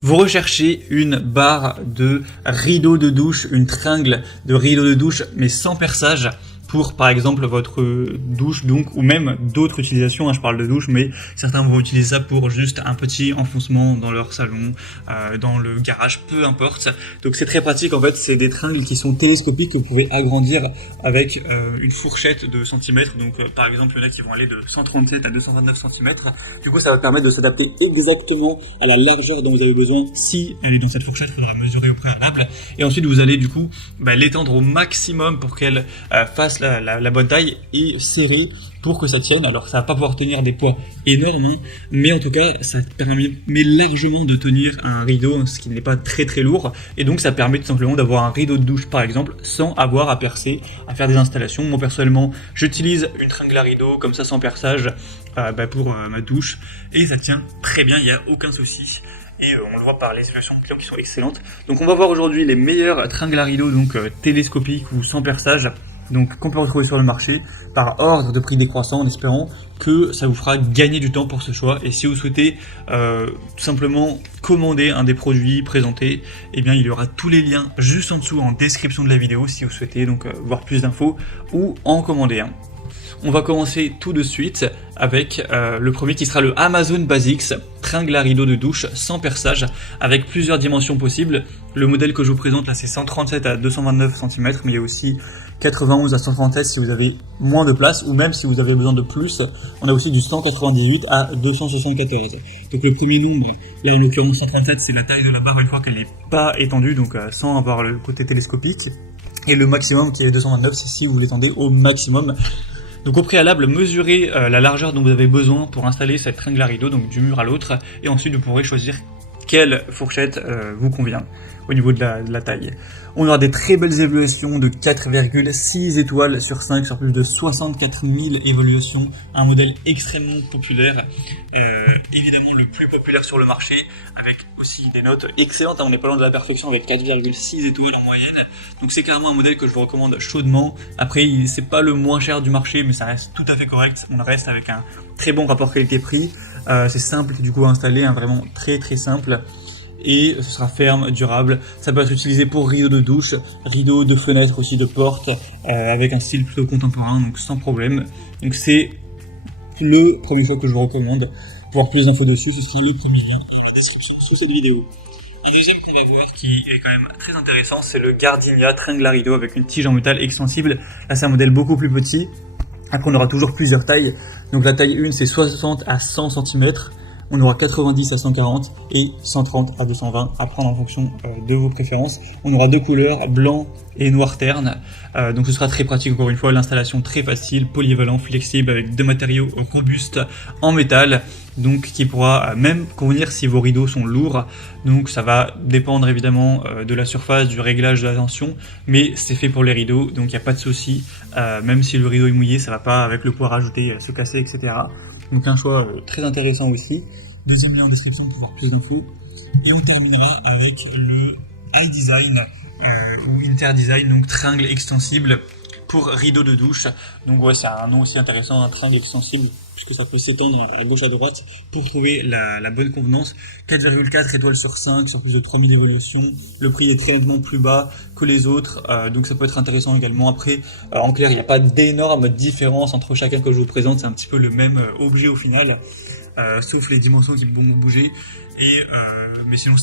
Vous recherchez une barre de rideau de douche, une tringle de rideau de douche, mais sans perçage pour par exemple votre douche donc ou même d'autres utilisations, je parle de douche mais certains vont utiliser ça pour juste un petit enfoncement dans leur salon, dans le garage, peu importe. Donc c'est très pratique en fait, c'est des tringles qui sont télescopiques que vous pouvez agrandir avec une fourchette de centimètres, donc par exemple il y en a qui vont aller de 137 à 229 cm, du coup ça va permettre de s'adapter exactement à la largeur dont vous avez besoin. Si elle est dans cette fourchette, il faudra mesurer au préalable et ensuite vous allez du coup l'étendre au maximum pour qu'elle fasse la bonne taille et serrer pour que ça tienne. Alors ça va pas pouvoir tenir des poids énormes, mais en tout cas ça permet largement de tenir un rideau, ce qui n'est pas très très lourd, et donc ça permet tout simplement d'avoir un rideau de douche par exemple sans avoir à percer, à faire des installations. Moi personnellement j'utilise une tringle à rideau comme ça sans perçage pour ma douche et ça tient très bien, il n'y a aucun souci. Et on le voit par les solutions clients qui sont excellentes. Donc on va voir aujourd'hui les meilleurs tringles à rideau, donc télescopiques ou sans perçage, donc qu'on peut retrouver sur le marché par ordre de prix décroissant, en espérant que ça vous fera gagner du temps pour ce choix. Et si vous souhaitez tout simplement commander un des produits présentés, eh bien il y aura tous les liens juste en dessous en description de la vidéo si vous souhaitez donc voir plus d'infos ou en commander un. On va commencer tout de suite avec le premier qui sera le Amazon Basics, tringle à rideau de douche sans perçage avec plusieurs dimensions possibles. Le modèle que je vous présente là c'est 137 à 229 cm, mais il y a aussi 91 à 137 si vous avez moins de place, ou même si vous avez besoin de plus, on a aussi du 198 à 274. Donc le premier nombre, là en l'occurrence 137, c'est la taille de la barre une fois qu'elle n'est pas étendue, donc sans avoir le côté télescopique. Et le maximum qui est 229, c'est si vous l'étendez au maximum. Donc au préalable, mesurez la largeur dont vous avez besoin pour installer cette tringle à rideau, donc du mur à l'autre, et ensuite vous pourrez choisir quelle fourchette vous convient au niveau de la taille. On aura des très belles évaluations de 4,6 étoiles sur 5 sur plus de 64 000 évaluations, un modèle extrêmement populaire, évidemment le plus populaire sur le marché, avec aussi des notes excellentes, on n'est pas loin de la perfection avec 4,6 étoiles en moyenne, donc c'est carrément un modèle que je vous recommande chaudement. Après c'est pas le moins cher du marché, mais ça reste tout à fait correct, on reste avec un très bon rapport qualité-prix, c'est simple du coup à installer, vraiment très très simple. Et ce sera ferme, durable, ça peut être utilisé pour rideau de douche, rideau de fenêtre aussi, de porte, avec un style plutôt contemporain, donc sans problème. Donc c'est le premier choix que je vous recommande. Pour avoir plus d'infos dessus, ce sera le premier lien dans la description sous cette vidéo. Un deuxième qu'on va voir qui est quand même très intéressant, c'est le Gardenia tringle à rideau avec une tige en métal extensible. Là c'est un modèle beaucoup plus petit. Après on aura toujours plusieurs tailles, donc la taille 1 c'est 60 à 100 cm. On aura 90 à 140 et 130 à 220 à prendre en fonction de vos préférences. On aura deux couleurs, blanc et noir terne. Donc ce sera très pratique encore une fois, l'installation très facile, polyvalent, flexible avec deux matériaux robustes en métal. Donc qui pourra même convenir si vos rideaux sont lourds. Donc ça va dépendre évidemment de la surface, du réglage de la tension. Mais c'est fait pour les rideaux, donc il n'y a pas de souci. Même si le rideau est mouillé, ça va pas avec le poids rajouté se casser, etc. Donc un choix très intéressant aussi. Deuxième lien en description pour voir plus d'infos. Et on terminera avec le iDesign ou Interdesign, donc tringle extensible pour rideau de douche. Donc ouais, c'est un nom aussi intéressant, un tringle extensible, puisque ça peut s'étendre à gauche à droite pour trouver la bonne convenance. 4,4 étoiles sur 5 sur plus de 3000 évaluations. Le prix est très nettement plus bas que les autres, donc ça peut être intéressant également. Après, en clair, il n'y a pas d'énorme différence entre chacun que je vous présente, c'est un petit peu le même objet au final. Sauf les dimensions qui vont bouger, mais sinon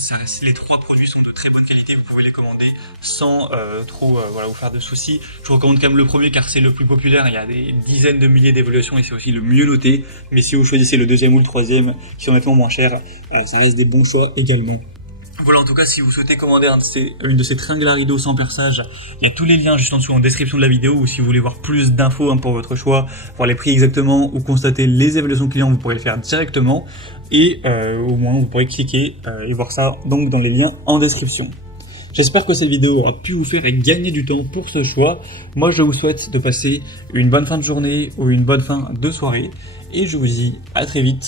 les trois produits sont de très bonne qualité, vous pouvez les commander sans trop vous faire de soucis. Je vous recommande quand même le premier car c'est le plus populaire, il y a des dizaines de milliers d'évaluations et c'est aussi le mieux noté, mais si vous choisissez le deuxième ou le troisième qui sont nettement moins chers, ça reste des bons choix également. Voilà, en tout cas, si vous souhaitez commander une de ces tringles à rideau sans perçage, il y a tous les liens juste en dessous en description de la vidéo, ou si vous voulez voir plus d'infos pour votre choix, voir les prix exactement ou constater les évaluations clients, vous pourrez le faire directement, et au moins vous pourrez cliquer et voir ça donc dans les liens en description. J'espère que cette vidéo aura pu vous faire gagner du temps pour ce choix. Moi, je vous souhaite de passer une bonne fin de journée ou une bonne fin de soirée, et je vous dis à très vite.